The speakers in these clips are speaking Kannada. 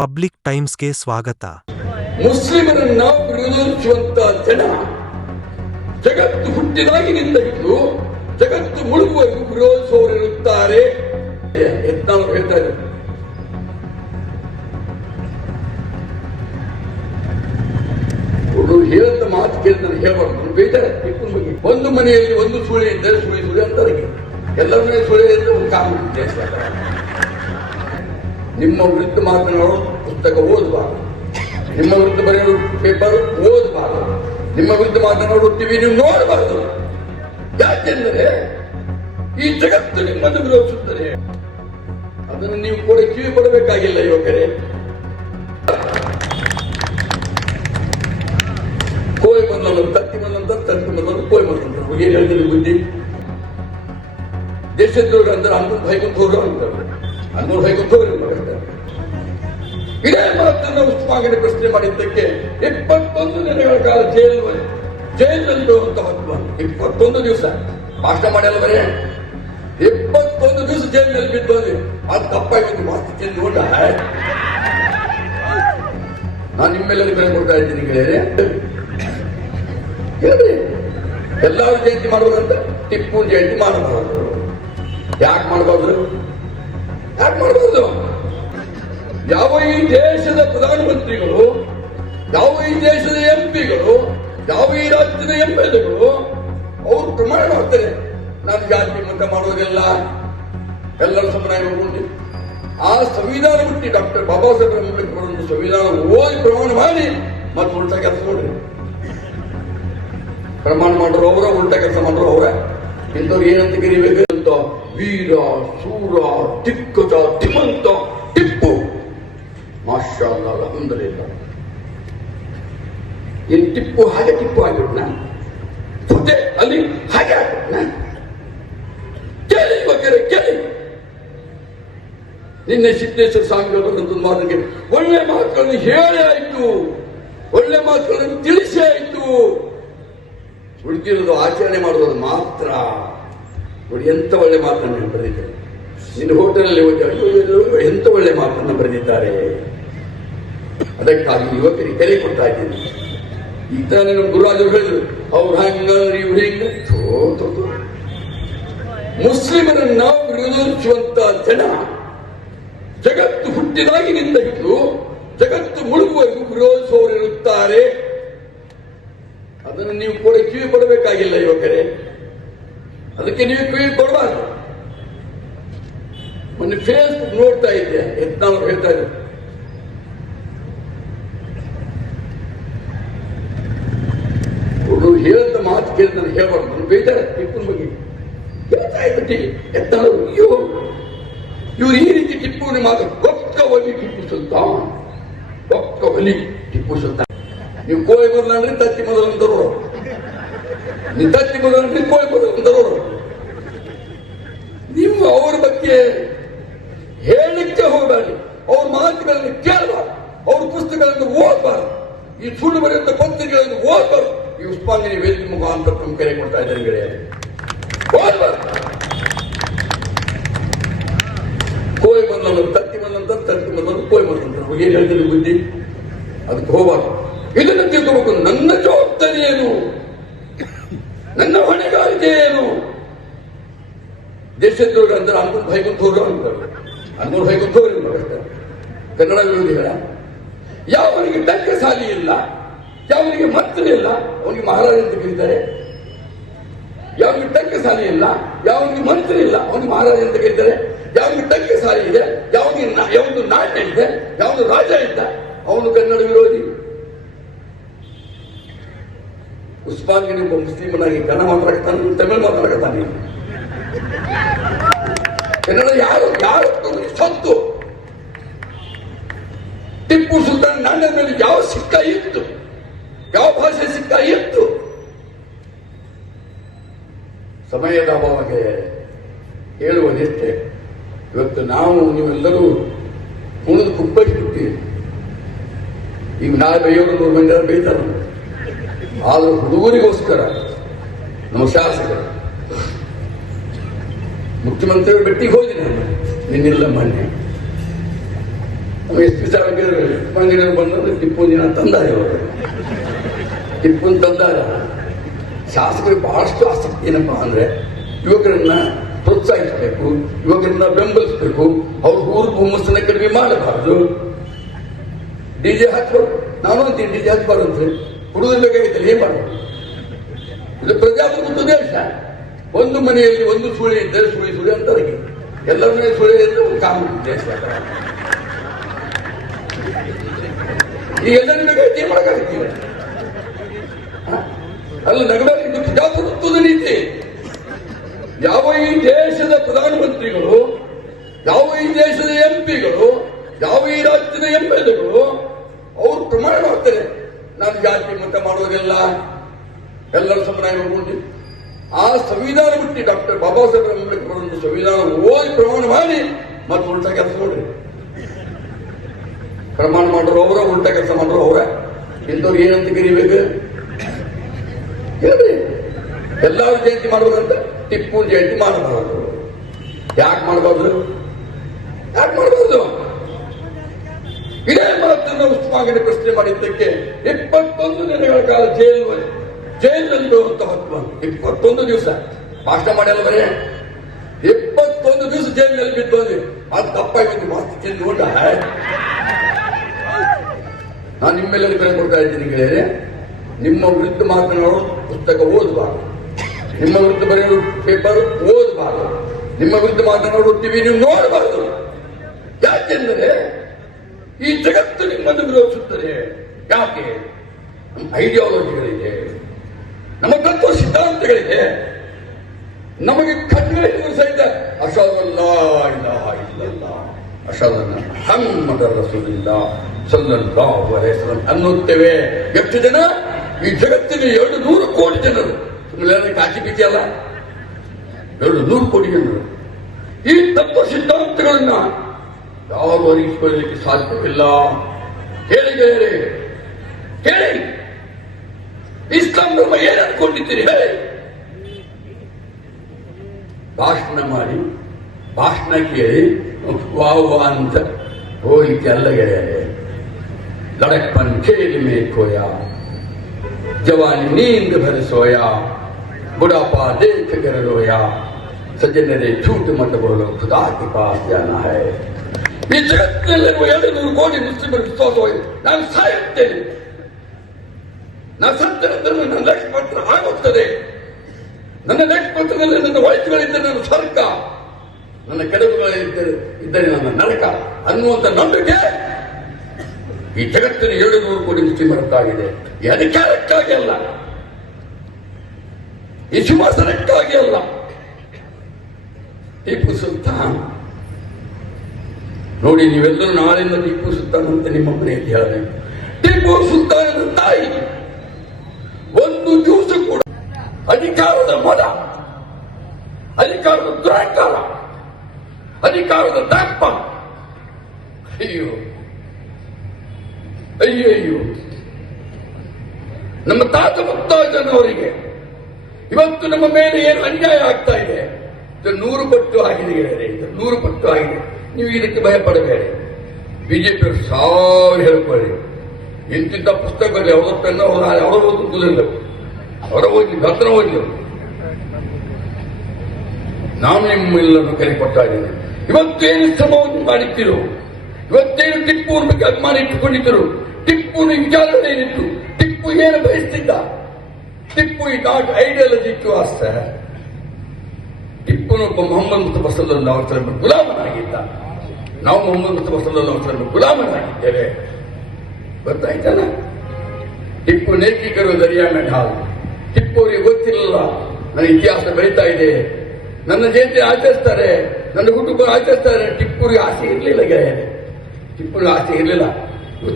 ಪಬ್ಲಿಕ್ ಟೈಮ್ಸ್ಗೆ ಸ್ವಾಗತ. ಮುಸ್ಲಿಮರನ್ನ ವಿರೋಧಿಸುವಂತ ಜನ ಜಗತ್ತು ಹುಟ್ಟಿದಾಗಿನಿಂದ ಹಿಡಿದು ಜಗತ್ತು ಮುಳುಗುವವರೆಗೂ ವಿರೋಧಿಸುವವರಿರುತ್ತಾರೆ ನಾವು ಹೇಳ್ತಾ ಇದ್ದಾರೆ. ಹೇಳಂತ ಮಾತು ಕೇಳಿದ್ರೆ ಹೇಳ್ಬಾರ್ದು, ಬೇಜಾರ ಟಿಪ್ಪುನ ಬಗ್ಗೆ. ಒಂದು ಮನೆಯಲ್ಲಿ ಒಂದು ಸುಳಿ ಇದ್ದರೆ ಸುಳಿ ಸುಳಿ ಅಂತಾರೆ, ಎಲ್ಲರ ಮನೆ ಸುಳಿ ಇದ್ದರೆ ಒಂದು ಕಾನೂನು. ನಿಮ್ಮ ವಿರುದ್ಧ ಮಾತನಾಡೋ ಪುಸ್ತಕ ಓದಬಾರದು, ನಿಮ್ಮ ವಿರುದ್ಧ ಬರೆಯೋ ಪೇಪರ್ ಓದಬಾರದು, ನಿಮ್ಮ ವಿರುದ್ಧ ಮಾತನಾಡೋ ಟಿವಿ ನೀವು ನೋಡಬಾರದು. ಯಾಕೆಂದರೆ ಈ ಜಗತ್ತು ನಿಮ್ಮನ್ನು ವಿರೋಧಿಸುತ್ತದೆ. ಅದನ್ನು ನೀವು ಕೂಡ ಕಿವಿ ಕೊಡಬೇಕಾಗಿಲ್ಲ ಯುವಕರೇ. ಕೋಯ್ ಬಂದವರು ತತ್ತಿ ಬಂದಂತ ಕೋಯ್ ಬಂದಂತ ಏನ್ ಹೇಳ್ತಾರೆ ಬುದ್ಧಿ. ದೇಶದವ್ರು ಅಂದ್ರೆ ಅನ್ನೂರು ಭೈಕಂತ ಹೋದ್ರು ಅಂತಾರೆ, ಅನ್ನೂರು ಭೈಕಂತ ಹೋಗ್ರಿ. ಇದೇ ಮಾತನ್ನ ಉಸ್ಮಾನಿಗೆ ಪ್ರಶ್ನೆ ಮಾಡಿದ್ದಕ್ಕೆ 21 ದಿನಗಳ ಕಾಲ ಜೈಲಿನಲ್ಲಿ ಹೋಗುವಂತ ಹಕ್ಕು. 21 ದಿವಸ ಭಾಷಣ ಮಾಡಲ್ಲ, ಬರೇ 21 ದಿವಸ ಜೈಲಿನಲ್ಲಿ ಬಿದ್ದು ಬಂದ್ವಿ. ಅದು ತಪ್ಪಾಗಿ ಒಂದು ಮಾತು ನೋಡ. ನಾನು ನಿಮ್ಮೆಲ್ಲರಿಗೂ ಕರೆ ಕೊಡ್ತಾ ಇದ್ದೀನಿ ಗೆಳೆಯರೆ, ಹೇಳ್ರಿ ಎಲ್ಲರೂ ಜಯಂತಿ ಮಾಡಬಹುದಂತ ಟಿಪ್ಪು ಜಯಂತಿ ಮಾಡಬಾರದು. ಯಾಕೆ ಮಾಡಬಾರ್ದು? ಯಾವ ಈ ದೇಶದ ಪ್ರಧಾನಮಂತ್ರಿಗಳು, ಯಾವ ಈ ದೇಶದ ಎಂಪಿಗಳು, ಯಾವ ಈ ರಾಜ್ಯದ ಎಂಎಲ್ಎಗಳು ಅವರು ಪ್ರಮಾಣ ಮಾಡ್ತಾರೆ, ನಾನು ಜಾತಿ ಮತ ಮಾಡೋದಿಲ್ಲ, ಎಲ್ಲರೂ ಸಮನಾಗಿ ಹೋಗಿ. ಆ ಸಂವಿಧಾನ ಬಿಟ್ಟು ಡಾಕ್ಟರ್ ಬಾಬಾ ಸಾಹೇಬ್ ಅಂಬೇಡ್ಕರ್ ಒಂದು ಸಂವಿಧಾನ ಓದಿ ಪ್ರಮಾಣ ಮಾಡಿ ಮತ್ತೆ ಉಲ್ಟಾ ಕೆಲಸ ನೋಡ್ರಿ. ಪ್ರಮಾಣ ಮಾಡೋರು ಅವರ, ಉಲ್ಟಾ ಕೆಲಸ ಮಾಡೋರು ಅವರ. ಇಂಥವ್ರು ಏನಂತ ಕರಿಬೇಕು ಅಂತ ವೀರ ಸೂರ ದಿಗ್ಗಜ ಧೀಮಂತ ಟಿಪ್ಪು ಮಾಷಾ ಅಲ್ಲಾ ಅಲ್ಹಮ್ದುಲಿಲ್ಲಾಹ್. ಇಲ್ಲಿ ಟಿಪ್ಪು ಹಾಗೆ ಟಿಪ್ಪು ಆಗಿಬಿಟ್ನ, ಜೊತೆ ಅಲ್ಲಿ ಹಾಗೆ ಆಗ್ಬಿಟ್ನ. ಕೇಳಿ ಬಗ್ಗೆ ಕೇಳಿ. ನಿನ್ನೆ ಸಿದ್ದೇಶ್ವರ ಸ್ವಾಮಿಗಳು ಮಾತಿಗೆ ಒಳ್ಳೆ ಮಾತುಗಳನ್ನು ಹೇಳಿ ಆಯ್ತು, ಒಳ್ಳೆ ಮಾತುಗಳನ್ನು ತಿಳಿಸಿ ಆಯ್ತು. ಉಳಿದಿರೋದು ಆಚರಣೆ ಮಾಡುವುದು ಮಾತ್ರ. ಎಂತ ಒಳ್ಳೆ ಮಾತನ್ನು ಬರೆದಿದ್ದಾರೆ. ನಿನ್ನ ಹೋಟೆಲಲ್ಲಿ ಹೋಗಿ ಎಂತ ಒಳ್ಳೆ ಮಾತನ್ನು ಬರೆದಿದ್ದಾರೆ. ಅದಕ್ಕಾಗಿ ಯುವಕರಿಗೆ ಕರೆ ಕೊಡ್ತಾ ಇದ್ದೀನಿ. ಈಗ ತಾನೇ ನಮ್ಮ ಗುರುರಾಜರು ಹೇಳಿದ್ರು, ಅವ್ರು ಹಂಗ ಇವ್ರು ಹಿಂಗ. ಮುಸ್ಲಿಮರನ್ನ ವಿರೋಧಿಸುವಂತ ಜನ ಜಗತ್ತು ಹುಟ್ಟಿದಾಗಿನಿಂದ ಹಿಡಿದು ಜಗತ್ತು ಮುಳುಗುವವರೆಗೂ ವಿರೋಧಿಸುವವರಿರುತ್ತಾರೆ. ಅದನ್ನು ನೀವು ಕೂಡ ಕಿವಿ ಕೊಡಬೇಕಾಗಿಲ್ಲ ಯುವಕರೇ, ಅದಕ್ಕೆ ನೀವು ಕಿವಿ ಕೊಡಬಾರ್ದು. ಮೊನ್ನೆ ಫೇಸ್ಬುಕ್ ನೋಡ್ತಾ ಇದ್ದೆ, ನಾವು ಹೇಳ್ತಾ ಇದ್ದೆ, ಹೇಳಂತ ಮಾತು ಕೇಳಿದ್ರೆ ಹೇಳ್ಬಾರ್ದು, ಬೇಜಾರ ಟಿಪ್ಪುನ ಬಗ್ಗೆ. ಹೇಳ್ತಾ ಇದ್ದ ಇವ್ರು ಈ ರೀತಿ ಟಿಪ್ಪುವಿನ ಮಾತು ಒಕ್ಕ ಒಲಿ ಟಿಪ್ಪು ಸುಲ್ತಾನ್, ಒಕ್ಕ ಒಲಿ ಟಿಪ್ಪು ಸುಲ್ತಾನ್. ನೀವು ಕೋಳಿ ಮೊದಲಂದ್ರೆ ತತ್ತಿ ಮೊದಲು ತರೋರು, ನೀವು ತತ್ತಿ ಮೊದಲಂದ್ರೆ ಕೋಳಿ ಮೊದಲು ತರೋರು. ನೀವು ಅವ್ರ ಬಗ್ಗೆ ಹೇಳಲಿಕ್ಕೆ ಹೋಗಬಾರ್ದು, ಅವ್ರ ಮಾತುಗಳನ್ನು ಕೇಳಬಾರ್ದು, ಅವ್ರ ಪುಸ್ತಕಗಳನ್ನು ಓದಬಾರ್ದು, ಈ ಸುಳ್ಳು ಬರೆಯುವಂತ ಪತ್ರಿಕೆಗಳನ್ನು ಓದಬಾರ್ದು. ಈ ಉಸ್ಮಾನಿಯ ವೇದಿಕೆ ಮುಖಾಂತರ ತಮ್ಮ ಕರೆ ಕೊಡ್ತಾ ಇದ್ದಾರೆ ಗೆಳೆಯರು, ಓದಬಾರ್ದು. ಕೋಯ್ ಬಂದವರು ತತ್ತಿ ಬಂದಂತ ಕೋಯ್ ಬಂದಂತ ಏನ್ ಹೇಳ್ತಾರೆ ಬುದ್ಧಿ. ಅದಕ್ಕೆ ಹೋಗಬಾರ್ದು. ಇದನ್ನು ತಿಳ್ಕೋಬೇಕು. ನನ್ನ ಜವಾಬ್ದಾರಿ ಏನು, ನನ್ನ ಹೊಣೆಗಾರಿಕೆ ಏನು. ದೇಶದವ್ರು ಅಂದ್ರೆ ಅನ್ನೂರು ಭೈಕಂತ ಹೋದ್ರು ಅಂತಾರೆ, ಅನ್ನೂರು ಭೈಕಂತ ಹೋಗ್ರಿ. ಕನ್ನಡ ವಿರೋಧಿಗಳ ಯಾವನಿಗೆ ಟಂಕ ಸಾಲಿ ಇಲ್ಲ, ಯಾವನಿಗೆ ಮಂತ್ರಿ ಇಲ್ಲ, ಅವನಿಗೆ ಮಹಾರಾಜ ಅಂತ ಕರೀತಾರೆ. ಯಾವನಿಗೆ ಟಂಕ ಸಾಲಿ ಇಲ್ಲ, ಯಾವನಿಗೆ ಮಂತ್ರಿ ಇಲ್ಲ, ಅವನಿಗೆ ಮಹಾರಾಜ ಅಂತ ಕರೀತಾರೆ. ಯಾವನಿಗೆ ಟಂಕ ಸಾಲಿ ಇದೆ, ಯಾವುದು ನಾಣ್ಯ ಇದೆ, ಯಾವುದು ರಾಜ ಇದ್ದ, ಅವನು ಕನ್ನಡ ವಿರೋಧಿ. ಉಸ್ಮಾನ್ಗೆ ಒಬ್ಬ ಮುಸ್ಲಿಮನಾಗಿ ಕನ್ನಡ ಮಾತಾಡ್ತಾನೆ, ತಮಿಳು ಮಾತಾಡ್ತಾನೆ. ಕನ್ನಡ ಯಾರು ಸೊತ್ತು. ಟಿಪ್ಪು ಸುಲ್ತಾನ್ ನಾಣ್ಯದ ಮೇಲೆ ಯಾವ ಸಿಕ್ಕ ಇತ್ತು, ಯಾವ ಭಾಷೆ ಸಿಕ್ಕ ಇತ್ತು. ಸಮಯದ ಅಭಾವಕ್ಕೆ ಹೇಳುವುದಿಷ್ಟೇ. ಇವತ್ತು ನಾವು ನೀವೆಲ್ಲರೂ ಕುಣಿದು ಕುಪ್ಪಳಿಸ್ಬಿಡ್ತೀವಿ. ಈಗ ನಾಳೆ ಬೈಯೋರು 100 ಮಂದಿ ಬೈತಾರೆ. ಆದರೂ ಹುಡುಗರಿಗೋಸ್ಕರ ನಮ್ಮ ಶಾಸಕರು ಮುಖ್ಯಮಂತ್ರಿಗಳ ಭೇಟಿಗೆ ಹೋಗಿ ನಾನು ನಿನ್ನೆಲ್ಲ ಮೊನ್ನೆ ನಮ್ಮ ಎಸ್ ಪಿ ಸಾಹೇಬ್ ಮಂಗಳೂರು ಬಂದ್ರೆ ಟಿಪ್ಪು ದಿನ ತಂದಾರೆ ಅವರು. ಟಿಪ್ಪುನ್ ತಂದಾರ. ಶಾಸಕರಿಗೆ ಬಹಳಷ್ಟು ಆಸಕ್ತಿ ಏನಪ್ಪಾ ಅಂದ್ರೆ ಯುವಕರನ್ನ ಪ್ರೋತ್ಸಾಹಿಸಬೇಕು, ಯುವಕರನ್ನ ಬೆಂಬಲಿಸಬೇಕು, ಅವ್ರ ಊರು ಹುಮ್ಮಸ್ಸನ್ನ ಕಡಿಮೆ ಮಾಡಬಾರ್ದು. ಡಿಜೆ ಹಚ್ಬಾರ್ದು. ನಾನು ಅಂತೀನಿ ಡಿಜೆ ಹಚ್ಬಾರ್ದು ಅಂದ್ರೆ ಹುಡುಗರು ಬೇಕಾಗಿತ್ತಲ್ಲ, ಏನ್ ಮಾಡೋದು? ಇದು ಪ್ರಜಾಪ್ರಭುತ್ವ ದೇಶ. ಒಂದು ಮನೆಯಲ್ಲಿ ಒಂದು ಸುಳಿ ಇದ್ದರೆ ಸುಳಿ ಅಂತಾರೆ. ಎಲ್ಲರ ಮನೆ ಸುಳಿ ಇದ್ರೆ ಒಂದು ಕಾನೂನು ದೇಶ. ಈಗ ಎಲ್ಲರೂ ಬೇಕಾಗಿತ್ತು, ಏನ್ ಮಾಡಕ್ಕಾಗತ್ತೀವಿ? ಅಲ್ಲ, ನಗರ ಇದು ಪ್ರಜಾಪ್ರಭುತ್ವದ ನೀತಿ. ಯಾವ ಈ ದೇಶದ ಪ್ರಧಾನಮಂತ್ರಿಗಳು, ಯಾವ ಈ ದೇಶದ ಎಂಪಿಗಳು, ಯಾವ ಈ ರಾಜ್ಯದ ಎಂಎಲ್ಎಗಳು ಅವರು ಪ್ರಮಾಣ ಮಾಡ್ತಾರೆ, ನಾನು ಜಾತಿ ಮತ ಮಾಡೋದಿಲ್ಲ, ಎಲ್ಲರೂ ಸಮನಾಗಿ ನೋಡ್ಕೊಂಡು. ಆ ಸಂವಿಧಾನ ಬಿಟ್ಟು ಡಾಕ್ಟರ್ ಬಾಬಾ ಸಾಹೇಬ್ ಅಂಬೇಡ್ಕರ್ ಅವರನ್ನು ಸಂವಿಧಾನ ಓದಿ ಪ್ರಮಾಣ ಮಾಡಿ ಮತ್ತೆ ಉಲ್ಟಾ ಕೆಲಸ ನೋಡ್ರಿ. ಪ್ರಮಾಣ ಮಾಡ್ರು ಅವರ, ಉಲ್ಟಾ ಕೆಲಸ ಮಾಡ್ರು ಅವರ. ಇಂಥವ್ರು ಏನಂತ ಕರಿಬೇಕು ಹೇಳ್ರಿ? ಎಲ್ಲರೂ ಜಯಂತಿ ಮಾಡ್ಬೇಕಂತ ಟಿಪ್ಪು ಜಯಂತಿ ಮಾಡಬಾರದು. ಯಾಕೆ ಮಾಡಬಾರ್ದು? ಇದೇ ಮಾತನ್ನು ಉಸ್ತುವಾಗನೆ ಪ್ರಶ್ನೆ ಮಾಡಿದ್ದಕ್ಕೆ 21 ದಿನಗಳ ಕಾಲ ಜೈಲಿನಲ್ಲಿ ಬರುವಂತ ಹೊತ್ತು. 21 ದಿವಸ ಭಾಷಣ ಮಾಡಲ್ಲ, ಬರೇ 21 ದಿವಸ ಜೈಲಿನಲ್ಲಿ ಬಿದ್ದು ಬಂದ್ವಿ. ಅದು ತಪ್ಪಾಗಿ ಮಾತು ತಿಂದುಕೊಂಡ. ನಾನು ನಿಮ್ಮೆಲ್ಲರೂ ಕರೆ ಕೊಡ್ತಾ ಇದ್ದೀನಿ ಗೆಳೆಯರೆ, ನಿಮ್ಮ ವಿರುದ್ಧ ಮಾತನಾಡೋ ಪುಸ್ತಕ ಓದಬಾರದು, ನಿಮ್ಮ ವಿರುದ್ಧ ಬರೆಯೋ ಪೇಪರ್ ಓದಬಾರದು, ನಿಮ್ಮ ವಿರುದ್ಧ ಮಾತನಾಡೋ ಟಿವಿ ನೀವು ನೋಡಬಾರದು. ಯಾಕೆಂದರೆ ಈ ಜಗತ್ತು ನಿಮ್ಮನ್ನು ವಿರೋಧಿಸುತ್ತದೆ. ಯಾಕೆ? ನಮ್ಮ ಐಡಿಯಾಲಜಿಗಳಿದೆ, ನಮ್ಮ ತತ್ವ ಸಿದ್ಧಾಂತಗಳಿದೆ, ನಮಗೆ ಖಂಡಿತ ಸಹಿತ ಅಷದಲ್ಲ ಅಷದನ್ನ ಹಮ್ಮದ ರಸೂಲಿಲ್ಲ ಸಲ್ಲಲ್ಲಾಹು ಅಲೈಹಿ ವಸಲ್ಲಂ ಅನ್ನುತ್ತೇವೆ. ಎಷ್ಟು ಜನ? ಈ ಜಗತ್ತಿನ 200 ಕೋಟಿ ಜನರು. ಸುಮ್ಮನೆ ಕಾಚಿ ಪೀಚಿ ಅಲ್ಲ, 200 ಕೋಟಿ ಜನರು ಈ ತತ್ವ ಸಿದ್ಧಾಂತಗಳನ್ನ ಯಾರು ಅರಿಯಿಸಿಕೊಳ್ಳಲಿಕ್ಕೆ ಸಾಧ್ಯವಿಲ್ಲ. ಹೇಳಿ ಗೆಳೆಯರೆ, ಹೇಳಿ, ಇಸ್ಲಾಂ ಧರ್ಮ ಏನ್ ಅನ್ಕೊಂಡಿದ್ದೀರಿ ಹೇಳಿ. ಭಾಷಣ ಮಾಡಿ, ಭಾಷಣ ಕೇಳಿ ವಾವ್ ಅಂತ ಹೋಗ್ಲಿಕ್ಕೆ ಅಲ್ಲ ಗೆಳೆಯರೆ. लड़कपन खेल में खोया, जवानी नींद भर सोया, बुढ़ापा देख कर रोया, सजन रे झूठ मत बोलो खुदा के पास जाना है. ಈ ಜಗತ್ತಿನಲ್ಲಿರುವ 200 ಕೋಟಿ ಮುಸ್ಲಿಮರು ವಿಶ್ವಾಸವಾಗಿ ನಾನು ಸಾಯುತ್ತೇನೆ, ನಾನು ಸತ್ತ ನಂತರ ನನ್ನ ಲೆಕ್ಕ ಪತ್ರ ಆಗುತ್ತದೆ, ನನ್ನ ಲೆಕ್ಕ ಪತ್ರದಲ್ಲಿ ನನ್ನ ವಯಸ್ಸುಗಳಿದ್ದರೆ ನನ್ನ ಸ್ವರ್ಗ, ನನ್ನ ಕೆಡಗುಗಳಿದ್ದರೆ ನನ್ನ ನರಕ ಅನ್ನುವಂಥ ನಂಬಿಕೆ ಈ ಜಗತ್ತಿನ 700 ಕೋಟಿ ಮುಸ್ಲಿಮರಕ್ಕಾಗಿದೆ. ಈ ಅಧಿಕಾರಕ್ಕಾಗಿ ಅಲ್ಲ, ಈ ಸಿಂಹಾಸನಕ್ಕಾಗಿ ಅಲ್ಲ. ಟಿಪ್ಪು ಸುಲ್ತಾನ್ ನೋಡಿ, ನೀವೆಲ್ಲರೂ ನಾಳೆಯಿಂದ ಟಿಪ್ಪು ಸುಲ್ತಾನ್ ಅಂತ ನಿಮ್ಮ ಮನೆಯಲ್ಲಿ ಹೇಳಬೇಕು. ಟಿಪ್ಪು ಸುಲ್ತಾನನ ತಾಯಿ ಒಂದು ದಿವಸ ಕೂಡ ಅಧಿಕಾರದ ಮದ, ಅಧಿಕಾರದ ದುರಾಂಕಾರ, ಅಧಿಕಾರದ ದರ್ಪ, ಅಯ್ಯೋ ಅಯ್ಯೋ ಅಯ್ಯೋ, ನಮ್ಮ ತಾತ ಮುತ್ತಾಜನವರಿಗೆ ಇವತ್ತು ನಮ್ಮ ಮೇಲೆ ಏನು ಅನ್ಯಾಯ ಆಗ್ತಾ ಇದೆ, ಇದು 100 ಪಟ್ಟು ಆಗಿದೆ ಗೆಳೆಯರೆ, ಇದು 100 ಪಟ್ಟು ಆಗಿದೆ. ನೀವು ಇದಕ್ಕೆ ಭಯಪಡಬೇಡಿ. ಬಿಜೆಪಿಯವರು ಸಾವಿರ ಹೇಳ್ಕೊಳ್ಳಿ, ಇಂತಿಂತ ಪುಸ್ತಕಗಳು ಯಾವತ್ತನ್ನ ಅವರ ಓದುವುದಿಲ್ಲ, ಅವರ ಓದಿ ಗಂತನ ಓದಿಲ್ಲ. ನಾನು ನಿಮ್ಮೆಲ್ಲರೂ ಕರೆ ಕೊಡ್ತಾ ಇದ್ದೇನೆ. ಇವತ್ತೇನು ಶ್ರಮವನ್ನು ಮಾಡಿದ್ದಿರು, ಇವತ್ತೇನು ಟಿಪ್ಪುವಿನ ಬಗ್ಗೆ ಅಭಿಮಾನ ಇಟ್ಟುಕೊಂಡಿದ್ದರು, ಟಿಪ್ಪುವಿನ ವಿಚಾರಗಳು ಏನಿತ್ತು, ಟಿಪ್ಪು ಏನು ಬಯಸ್ತಿದ್ದ, Tipu is not ideology to us. ಟಿಪ್ಪುನೊಬ್ಬ ಮೊಹಮ್ಮದ್ ಮುಸ್ತಫಾ ಸಲ್ಲಲ್ಲಾಹು ಅಲೈಹಿ ವಸಲ್ಲಂ ಗುಲಾಮನಾಗಿದ್ದ. ನಾವು ಮೊಹಮ್ಮದ್ ಮುಸ್ತಫಾ ಸಲ್ಲಲ್ಲಾಹು ಅಲೈಹಿ ವಸಲ್ಲಂ ಗುಲಾಮನಾಗಿದ್ದೇವೆ. ಗೊತ್ತಾಯ್ತಲ್ಲ? ಟಿಪ್ಪು ನೇಕಿಕರು ದರಿಯಾ ಮೇಲೆ ಹಾಲು. ಟಿಪ್ಪು ಅವರಿಗೆ ಗೊತ್ತಿರಲಿಲ್ಲ ನನ್ನ ಇತಿಹಾಸ ಬೆಳೀತಾ ಇದೆ, ನನ್ನ ಜಯಂತಿ ಆಚರಿಸ್ತಾರೆ, ನನ್ನ ಹುಟ್ಟುಹಬ್ಬ ಆಚರಿಸ್ತಾರೆ. ಟಿಪ್ಪುರಿಗೆ ಆಸೆ ಇರಲಿಲ್ಲ ಗೆಳೆಯರೆ, ಟಿಪ್ಪುರಿಗೆ ಆಸೆ ಇರಲಿಲ್ಲ.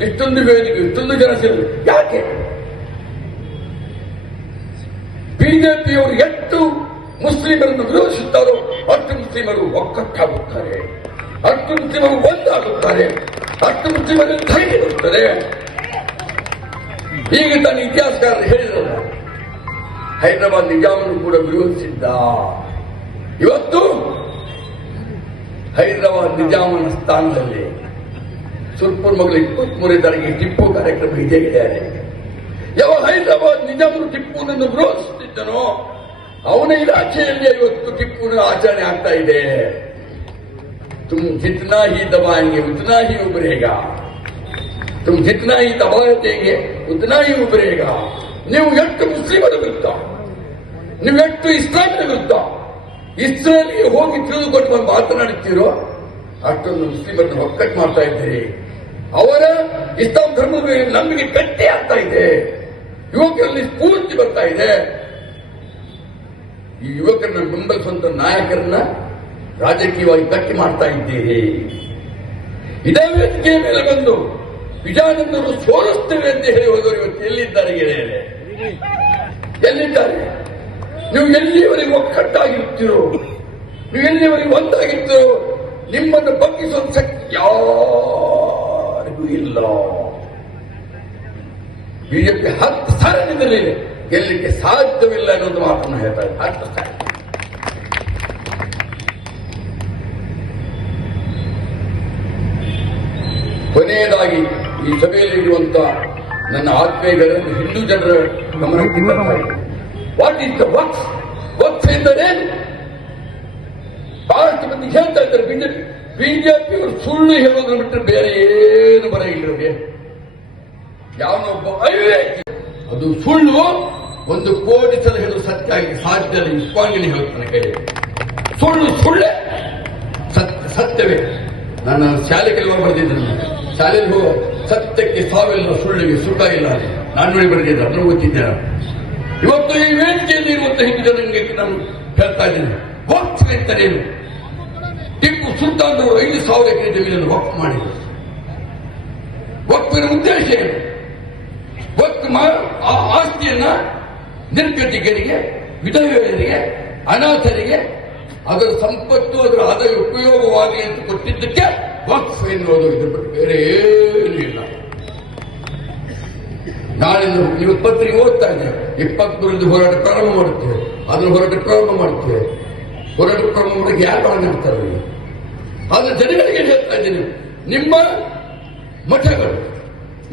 ಇಷ್ಟೊಂದು ವೇದಿಕೆ, ಇಷ್ಟೊಂದು ಜನ ಸೇರಿದ್ರು. ಯಾಕೆ? ಬಿಜೆಪಿಯವರು ಎಷ್ಟು ಮುಸ್ಲಿಮರನ್ನು ವಿರೋಧಿಸುತ್ತಾರೋ ಅಷ್ಟು ಮುಸ್ಲಿಮರು ಒಕ್ಕಟ್ಟಾಗುತ್ತಾರೆ, ಅಷ್ಟು ಮುಸ್ಲಿಮರು ಒಂದಾಗುತ್ತಾರೆ, ಅಷ್ಟು ಮುಸ್ಲಿಮರಲ್ಲಿ ಧೈರ್ಯ ಬರುತ್ತದೆ. ಈಗ ತನ್ನ ಇತಿಹಾಸಕಾರರು ಹೇಳಿದ್ರಲ್ಲ, ಹೈದರಾಬಾದ್ ನಿಜಾಮನ್ನು ಕೂಡ ವಿರೋಧಿಸಿದ್ದ. ಇವತ್ತು ಹೈದರಾಬಾದ್ ನಿಜಾಮನ ಸ್ಥಾನದಲ್ಲಿ ಸುರ್ಪುರ್ ಮಗಳು 23ನೇ ತಾರೀಕಿಗೆ ಟಿಪ್ಪು ಕಾರ್ಯಕ್ರಮ ಇದೆ ಗೆಳೆಯರೆ. ಯಾವ ಹೈದರಾಬಾದ್ ನಿಜಾಮರು ಟಿಪ್ಪುನನ್ನು ವಿರೋಧಿಸುತ್ತಿದ್ದನೋ ಅವನ ಇಲಾಖೆಯಲ್ಲಿ ಇವತ್ತು ಟಿಪ್ಪುನ ಆಚರಣೆ ಆಗ್ತಾ ಇದೆ. तुम जितना ही दबाएंगे उतना ही उभरेगा, तुम जितना ही दबा देंगे उतना ही उभरेगा. ನೀವು ಎಷ್ಟು ಮುಸ್ಲಿಮರ ವಿರುದ್ಧ, ನೀವು ಎಷ್ಟು ಇಸ್ಲಾಮಿನ ವಿರುದ್ಧ ಇಸ್ರೇಲ್ಗೆ ಹೋಗಿ ತಿಳಿದುಕೊಂಡು ಬಂದು ಮಾತನಾಡುತ್ತೀರೋ ಅಷ್ಟೊಂದು ಮುಸ್ಲಿಮರನ್ನು ಒಕ್ಕಟ್ಟು ಮಾಡ್ತಾ ಇದ್ದೀರಿ. ಅವರ ಇಸ್ಲಾಂ ಧರ್ಮದ ಮೇಲೆ ನಂಬಿಕೆ ಗಟ್ಟಿ ಆಗ್ತಾ ಇದೆ, ಯುವಕರಲ್ಲಿ ಸ್ಫೂರ್ತಿ ಬರ್ತಾ ಇದೆ. ಈ ಯುವಕರನ್ನ ಬೆಂಬಲಿಸುವಂತ ನಾಯಕರನ್ನ ರಾಜಕೀಯವಾಗಿ ಗಟ್ಟಿ ಮಾಡ್ತಾ ಇದ್ದೀರಿ. ಇದೇ ವೇದಿಕೆಯ ಮೇಲೆ ಬಂದು ವಿಜಯಾನಂದರು ಸೋಲಿಸ್ತೇವೆ ಅಂತ ಹೇಳಿ ಹೋದವರು ಇವತ್ತು ಎಲ್ಲಿದ್ದಾರೆ ಗೆಳೆಯರೆ? ಎಲ್ಲಿದ್ದಾರೆ? ನೀವು ಎಲ್ಲಿಯವರೆಗೆ ಒಕ್ಕಟ್ಟಾಗಿರ್ತೀರೋ, ನೀವು ಎಲ್ಲಿಯವರೆಗೆ ಒಂದಾಗಿರ್ತೀರೋ ನಿಮ್ಮನ್ನು ಬಗ್ಗಿಸುವ ಶಕ್ತಿ ಯಾರಿಗೂ ಇಲ್ಲ. ಬಿಜೆಪಿ 10 ಸ್ಥಾನದಿಂದಲೇ ಗೆಲ್ಲಲಿಕ್ಕೆ ಸಾಧ್ಯವಿಲ್ಲ ಅನ್ನೋದು ಮಾತನ್ನು ಹೇಳ್ತಾ ಇದೆ. 10 ಸ್ಥಾನ. ಕೊನೆಯದಾಗಿ ಈ ಸಭೆಯಲ್ಲಿರುವಂತ ನನ್ನ ಆತ್ಮೀಯಗಳನ್ನು ಹಿಂದೂ ಜನರ ಗಮನಕ್ಕೆ ತರ್ತಾ ಇದೆ. ವಾಟ್ ಇಸ್ ದ ವಕ್ಫ್? ವಕ್ಫ್ ಎಂದರೇನು? ಬಹಳಷ್ಟು ಮಂದಿ ಹೇಳ್ತಾ ಇದ್ದಾರೆ ಬಿಜೆಪಿಯವರು ಸುಳ್ಳು ಹೇಳೋದ್ರ ಬಿಟ್ಟರೆ ಬೇರೆ ಏನು ಬರ ಇಲ್ಲವೇ? ಯಾವನೊಬ್ಬ ಅವಿವೇಕಿ ಅದು ಸುಳ್ಳು 1 ಕೋಟಿ ಸಲ ಹೇಳಲು ಸತ್ಯ ಆಗಿ ಸಾಧ್ಯ ಇಲ್ಲ. ವಿಶ್ವಾಂಗಿನಿ ಹೇಳ್ತಾನೆ ಕೈಲಿ ಸುಳ್ಳು ಸುಳ್ಳೆ, ಸತ್ಯವೇ. ನಾನು ಶಾಲೆ ಕೆಲವು ಬರೆದಿದ್ದೇನೆ, ಶಾಲೆಯಲ್ಲಿ ಹೋಗೋ ಸತ್ಯಕ್ಕೆ ಸಾವಿಲ್ಲ, ಸುಳ್ಳಿಗೆ ಸುಖ ಇಲ್ಲ, ನಾನು ನೋಡಿ ಬರೆದಿದ್ದೆ, ಅದನ್ನು ಓದ್ತಿದ್ದೆ. ಇವತ್ತು ಈ ವೇದಿಕೆಯಲ್ಲಿ ಇರುವಂತಹ ಹಿಂದೂ ಜನರಿಗೆ ನಾನು ಹೇಳ್ತಾ ಇದ್ದೇನೆ, ವಕ್ಫ್ ಎಂದರೇನು? ಟಿಪ್ಪು ಸುಲ್ತಾನ್ ಅವರು 5,000 ಎಕರೆ ಜಮೀನನ್ನು ವಕ್ಫ್ ಮಾಡಿದರು. ವಕ್ಫಿನ ಉದ್ದೇಶ ಏನು? ವಕ್ಫ್ ಆಸ್ತಿಯನ್ನ ನಿರ್ಗತಿಕರಿಗೆ, ವಿಧವೆಯರಿಗೆ, ಅನಾಥರಿಗೆ ಅದರ ಸಂಪತ್ತು, ಅದರ ಆದಾಯ ಉಪಯೋಗವಾಗಲಿ ಅಂತ ಕೊಟ್ಟಿದ್ದಕ್ಕೆ ವಕ್ಫ್ ಎನ್ನುವುದು. ಇದ್ರ ಬಗ್ಗೆ ಬೇರೆ ಏನೂ ಇಲ್ಲ. ನಾಳೆ ನೀವು ಪತ್ರಿಕೆ ಓದ್ತಾ ಇದ್ದೇವೆ, 23ರಂದು ಹೋರಾಟ ಪ್ರಾರಂಭ ಮಾಡುತ್ತೇವೆ, ಅದನ್ನು ಹೋರಾಟ ಪ್ರಾರಂಭ ಮಾಡುತ್ತೇವೆ. ಹೋರಾಟ ಪ್ರಾರಂಭ ಮಾಡೋಕ್ಕೆ ಯಾರು ಪ್ರಾರಂಭ ಮಾಡ್ತಾರೆ? ಆದ್ರೆ ಜನಗಳಿಗೆ ಹೇಳ್ತಾ ಇದ್ದೀನಿ, ನಿಮ್ಮ ಮಠಗಳು,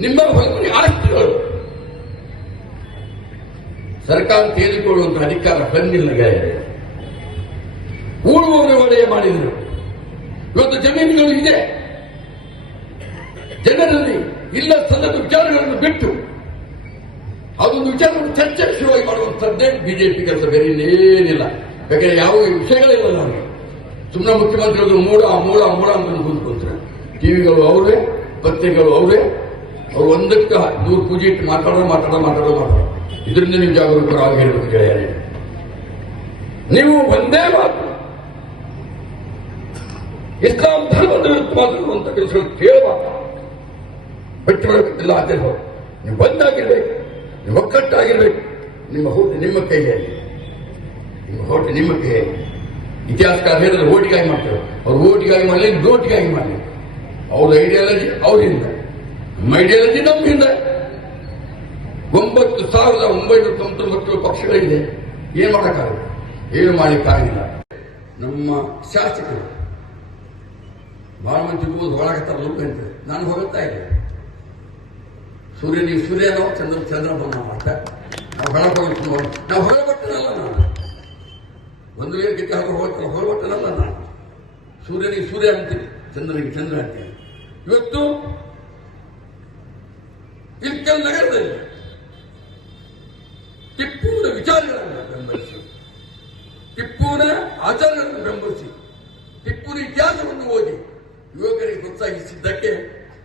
ನಿಮ್ಮ ಹೊರಗಡೆ ಆಸ್ತಿಗಳು ಸರ್ಕಾರ ತೆಗೆದುಕೊಳ್ಳುವಂತಹ ಅಧಿಕಾರ ಬಂದಿಲ್ಲ. ಊಳುವವರ ಒಡೆಯ ಮಾಡಿದರು. ಇವತ್ತು ಜಮೀನುಗಳು ಇದೆ, ಜನರಲ್ಲಿ ಇಲ್ಲ ಸಲ್ಲದ ವಿಚಾರಗಳನ್ನು ಬಿಟ್ಟು ಅದೊಂದು ವಿಚಾರವನ್ನು ಚರ್ಚೆ ಶುರುವಾಗಿ ಮಾಡುವಂಥದ್ದೇ ಬಿಜೆಪಿ ಕೆಲಸ, ಬೇರೆ ಇನ್ನೇನಿಲ್ಲ. ಯಾಕಂದ್ರೆ ಯಾವ ವಿಷಯಗಳಿಲ್ಲ. ನಮಗೆ ಸುಮ್ಮನೆ ಮುಖ್ಯಮಂತ್ರಿಗಳು ಮೂಡ ಅಂತ ಕೂತ್ಕೊಂತಾರೆ. ಟಿವಿಗಳು ಅವರೇ, ಪತ್ರಿಕೆಗಳು ಅವರೇ, ಅವರು ಒಂದಕ್ಕೆ 100 ಪೂಜೆ ಇಟ್ಟು ಮಾತಾಡೋ ಇದರಿಂದ ನೀವು ಜಾಗರೂಕರಾಗಿ ಹೇಳಬೇಕು ಗೆಳೆಯರೇ. ನೀವು ಒಂದೇ ಮಾತು ಇಸ್ಲಾಂ ಧರ್ಮದ ವಿರುದ್ಧ ಮಾತಾಡುವಂತ ಕೆಲಸಗಳು ಕೇಳಬಾರ್ದು, ಬಿಟ್ಟು ಬರಬೇಕಿಲ್ಲ. ಅದೇ ಹೋಗಿ ನೀವು ಒಂದಾಗಿರ್ಬೇಕು, ನೀವು ಒಕ್ಕಟ್ಟಾಗಿರ್ಬೇಕು. ನಿಮ್ಮ ಹೋಟೆ ನಿಮ್ಮ ಕೈಯಲ್ಲಿ, ನಿಮ್ಮ ಹೋಟೆ ನಿಮ್ಮ ಕೈಯಲ್ಲಿ. ಇತಿಹಾಸಕಾರ ಹೇಳಿದ್ರೆ ಓಟಿಗಾಗಿ ಮಾಡ್ತಾರೆ, ಅವ್ರು ಓಟಿಗಾಗಿ ಮಾಡಲಿ, ನೋಟಿಗಾಗಿ ಮಾಡಲಿ. ಅವ್ರ ಐಡಿಯಾಲಜಿ ಅವರಿಂದ, ನಮ್ಮ ಐಡಿಯಾಲಜಿ ನಮ್ಮಿಂದ. 9,999 ಪಕ್ಷಗಳಿದೆ. ಏನ್ ಮಾಡೋಕ್ಕಾಗುತ್ತೆ? ಏನು ಮಾಡಲಿಕ್ಕಾಗಿಲ್ಲ. ನಮ್ಮ ಶಾಸಕರು ಬಹಳ ಮಂದಿ ಹೊಳಗತ್ತಾರೆ ಲೋಕ ಅಂತ ನಾನು ಹೋಗುತ್ತಾ ಇದ್ದೆ. ನೀವು ಸೂರ್ಯನೋ ಚಂದ್ರಬನ್ನ ಮಾಡ್ತಾರೆ. ನಾವು ನಾವು ಹೊರಬಟ್ಟನಲ್ಲ. ನಾನು ಒಂದು ವೇಳೆ ಹೊರಬಟ್ಟನಲ್ಲ. ನಾನು ಸೂರ್ಯನಿಗೆ ಸೂರ್ಯ ಅಂತೀನಿ, ಚಂದ್ರನಿಗೆ ಚಂದ್ರ ಅಂತೀನಿ. ಇವತ್ತು ಇಲ್ಕಲ್ ನಗರದಲ್ಲಿ ಟಿಪ್ಪುವಿನ ವಿಚಾರಗಳನ್ನು ಬೆಂಬಲಿಸಿ, ಟಿಪ್ಪುವಿನ ಆಚಾರಗಳನ್ನು ಬೆಂಬಲಿಸಿ, ಟಿಪ್ಪುವಿನ ಇತಿಹಾಸವನ್ನು ಓದಿ ಯುವಕರಿಗೆ ಪ್ರೋತ್ಸಾಹಿಸಿದ್ದಕ್ಕೆ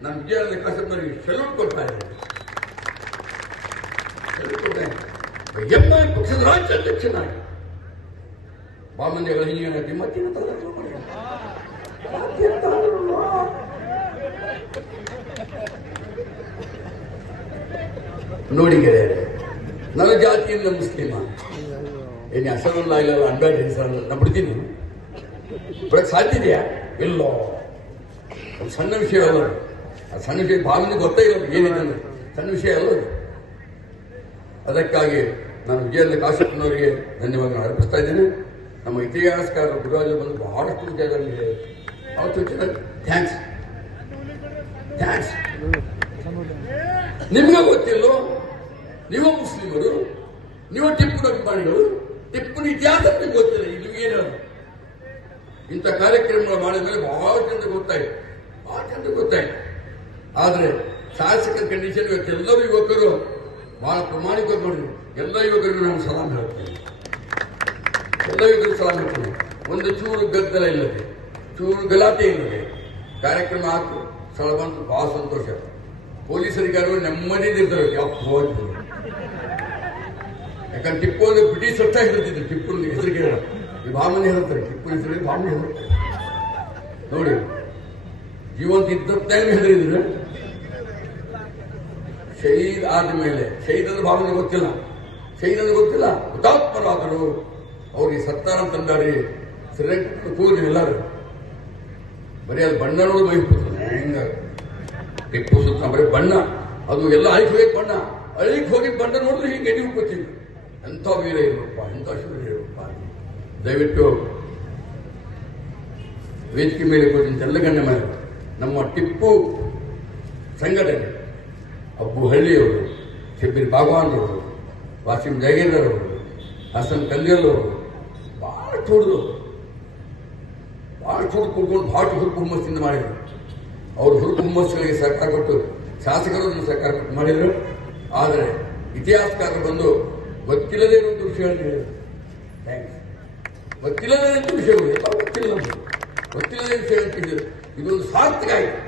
ನಾನು ವಿಜಯಾನಂದ ಕಾಶಪ್ಪನವರಿಗೆ ಸೆಲ್ಯೂಟ್ ಕೊಡ್ತಾ ಇದ್ದೇನೆ. ಎಂಐ ಪಕ್ಷದ ರಾಜ್ಯಾಧ್ಯಕ್ಷನಾಗಿ ಬಾಮಂದಿಗಳ ಹಿಂಗೆ ಮತ್ತಿನ ನೋಡಿ ಗೆಳೆಯರೆ, ನನ್ನ ಜಾತಿಯಿಂದ ಮುಸ್ಲಿಮ ಏನು ಅಸಲಲ್ಲ ಇಲ್ಲ ಅನ್ಬೇಡ ಹೆಸರಲ್ಲ. ನಾ ಬಿಡ್ತೀನಿ, ಬಿಡಕ್ಕೆ ಸಾಧ್ಯ ಇದೆಯಾ? ಇಲ್ಲೋ. ಅದು ಸಣ್ಣ ವಿಷಯ ಅಲ್ಲ. ಅದು ಸಣ್ಣ ವಿಷಯ ಭಾಳ ಮಂದಿ ಗೊತ್ತೇ ಇಲ್ಲ ಏನಿದೆ, ಸಣ್ಣ ವಿಷಯ ಅಲ್ಲದು. ಅದಕ್ಕಾಗಿ ನಾನು ವಿಜಯಾನಂದ ಕಾಶಪ್ಪನವರಿಗೆ ಧನ್ಯವಾದ ಅರ್ಪಿಸ್ತಾ ಇದ್ದೇನೆ. ನಮ್ಮ ಇತಿಹಾಸಕಾರರು ಗುರುರಾಜ ಬಂದು ಬಹಳಷ್ಟು ವಿಚಾರದಲ್ಲಿ ಥ್ಯಾಂಕ್ಸ್ ಡ್ಯಾನ್ಸ್. ನಿಮ್ಗೆ ಗೊತ್ತಿಲ್ಲೋ? ನೀವು ಮುಸ್ಲಿಮರು, ನೀವು ಟಿಪ್ಪುನ ಅಭಿಮಾನಿಗಳು, ಟಿಪ್ಪುನ ಇತಿಹಾಸ ನಿಮ್ಗೆ ಗೊತ್ತಿಲ್ಲ. ನಿಮ್ಗೆ ಏನು ಹೇಳೋದು? ಇಂಥ ಕಾರ್ಯಕ್ರಮಗಳು ಮಾಡಿದ ಮೇಲೆ ಬಹಳ ಜನರಿಗೆ ಗೊತ್ತಾಯ್ತು. ಆದ್ರೆ ಶಾಸಕರ ಕಂಡೀಷನ್ ಇವತ್ತೆಲ್ಲರೂ ಯುವಕರು ಬಹಳ ಪ್ರಾಮಾಣಿಕವಾಗಿ ಮಾಡಿದ್ರು. ಎಲ್ಲ ಯುವಕರಿಗೂ ನಾನು ಸಲಾಂ ಹೇಳ್ತೇನೆ. ಒಂದು ಚೂರು ಗದ್ದಲ ಇಲ್ಲದೆ, ಚೂರು ಗಲಾಟೆ ಇಲ್ಲದೆ ಕಾರ್ಯಕ್ರಮ ಆಯ್ತು. ಸ್ಥಳ ಬಂತು, ಬಹಳ ಸಂತೋಷ. ಪೊಲೀಸರಿಗಾರು ನೆಮ್ಮದಿಯಿರ್ತಾರೆ. ಯಾಕಂದ್ರೆ ಟಿಪ್ಪು ಅಂದ್ರೆ ಬ್ರಿಟಿಷ್ ಅರ್ಥ ಹೇಳ್ತಿದ್ರು. ಟಿಪ್ಪು ಹೆಸರಿಗೆ ಈ ಭಾಮನೆ ಹೇಳ್ತಾರೆ. ಟಿಪ್ಪು ಹೆಸರಿಗೆ ಭಾಮನೆ ಹೇಳ್ತಾರೆ ನೋಡಿ. ಜೀವಂತ ಇದ್ದ ಹೆದರಿದ್ರೆ ಶಹೀದ್ ಆದ್ಮೇಲೆ, ಶಹೀದ್ ಅಂದ್ರೆ ಭಾವನೆ ಗೊತ್ತಿಲ್ಲ, ಹುತಾತ್ಮರಾದರು. ಅವ್ರಿಗೆ ಸತ್ತಾರ ತಂದಾಡಿ ಶ್ರೀರಂಗ ಕೂಗಿ ಎಲ್ಲರೂ ಬರೀ ಅದು ಬಣ್ಣ ನೋಡಿ ಮೈಪುತ್ರ ಹೆಂಗ ಟಿಪ್ಪು ಸುತ್ತ ಬರೀ ಬಣ್ಣ, ಅದು ಎಲ್ಲ ಅಳಿಕ್ ಹೋಗಿ ಬಣ್ಣ ನೋಡಿದ್ರೆ ಹಿಂಗೆ ಎಡಿ ಉಪ್ಪತ್ತಿದ್ರು. ಎಂಥ ವೀರ ಇರಪ್ಪ, ಎಂಥ ಶೂರ ಇರಪ್ಪ. ದಯವಿಟ್ಟು ವೇದಿಕೆ ಮೇಲೆ ಕೂತಿದ್ದ ಎಲ್ಲ ಗಣ್ಯ ಮೇಲೆ ನಮ್ಮ ಟಿಪ್ಪು ಸಂಘಟನೆ, ಅಬ್ಬು ಹಳ್ಳಿಯವರು, ಶಬ್ಬೀರ್ ಬಾಗವಾನ್ರವರು, ವಾಸಿಂ ಜಗೀರ್ದಾರ್ ಅವರು, ಹಸನ್ ಕಲ್ಯಾಲ್ ಅವರು ಬಹಳ ಚೂಡಿದ್ರು. ಕೂತ್ಕೊಂಡು ಬಹಳ ಹುರುಪು ಹುಮ್ಮಸ್ಸಿಂದ ಮಾಡಿದ್ರು. ಅವರು ಹುರುಪು ಹುಮ್ಮಸ್ಸುಗಳಿಗೆ ಸಹಕಾರ ಕೊಟ್ಟು, ಶಾಸಕರು ಸಹಕಾರ ಕೊಟ್ಟು ಮಾಡಿದ್ರು. ಆದರೆ ಇತಿಹಾಸಕಾರರು ಬಂದು ಗೊತ್ತಿಲ್ಲದೇ ಇರುವಂಥ ವಿಷಯಗಳನ್ನು ಹೇಳಿದರು. ಗೊತ್ತಿಲ್ಲದೇ ಇರುವಂಥ ವಿಷಯಗಳು ಗೊತ್ತಿಲ್ಲದೇ ವಿಷಯ ಅಂತ ಹೇಳಿದರು. ಇದೊಂದು ಸಾರ್ಥಕ ಆಯಿತು.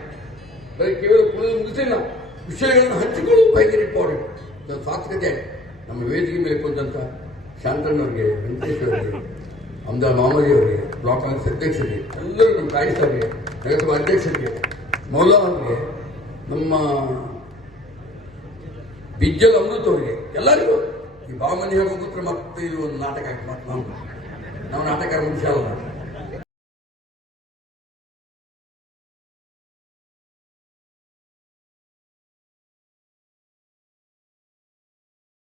ಬರೀ ಕೇವಲ ಕುಳಿದು ಮುಗಿಸಿಲ್ಲ, ವಿಷಯಗಳನ್ನು ಹಂಚಿಕೊಳ್ಳುವುದು ಭಯಂಕರ ಇಂಪಾರ್ಟೆಂಟ್. ಇದೊಂದು ಸಾರ್ಥಕತೆ ಆಯಿತು. ನಮ್ಮ ವೇದಿಕೆ ಮೇಲೆ ಕುಂತ ಶಾಂತಣ್ಣವ್ರಿಗೆ, ವೆಂಕಟೇಶ್ ಅವರಿಗೆ, ಅಮ್ದಾಲ್ ಮಾಮೂಲಿ ಅವರಿಗೆ, ಬ್ಲಾಕ್ ಕಾಂಗ್ರೆಸ್ ಅಧ್ಯಕ್ಷರಿಗೆ, ಎಲ್ಲರೂ ನಮ್ಮ ಕಾಯಿಸ್ತಾರಿಗೆ, ನಗರಸಭಾ ಅಧ್ಯಕ್ಷರಿಗೆ, ಮೌಲಾ ಅವರಿಗೆ, ನಮ್ಮ ಬಿಜ್ಜಲ್ ಅಮೃತ್ ಅವರಿಗೆ, ಎಲ್ಲರಿಗೂ ಈ ಭಾಮನಿ ಹೋಗ್ಬಿಟ್ರೆ ಮತ್ತೆ ಇದು ಒಂದು ನಾಟಕ ಆಗಿ ಮತ್ತೆ ನಾವು ನಾಟಕ ಮನುಷ್ಯ ಅಲ್ಲ.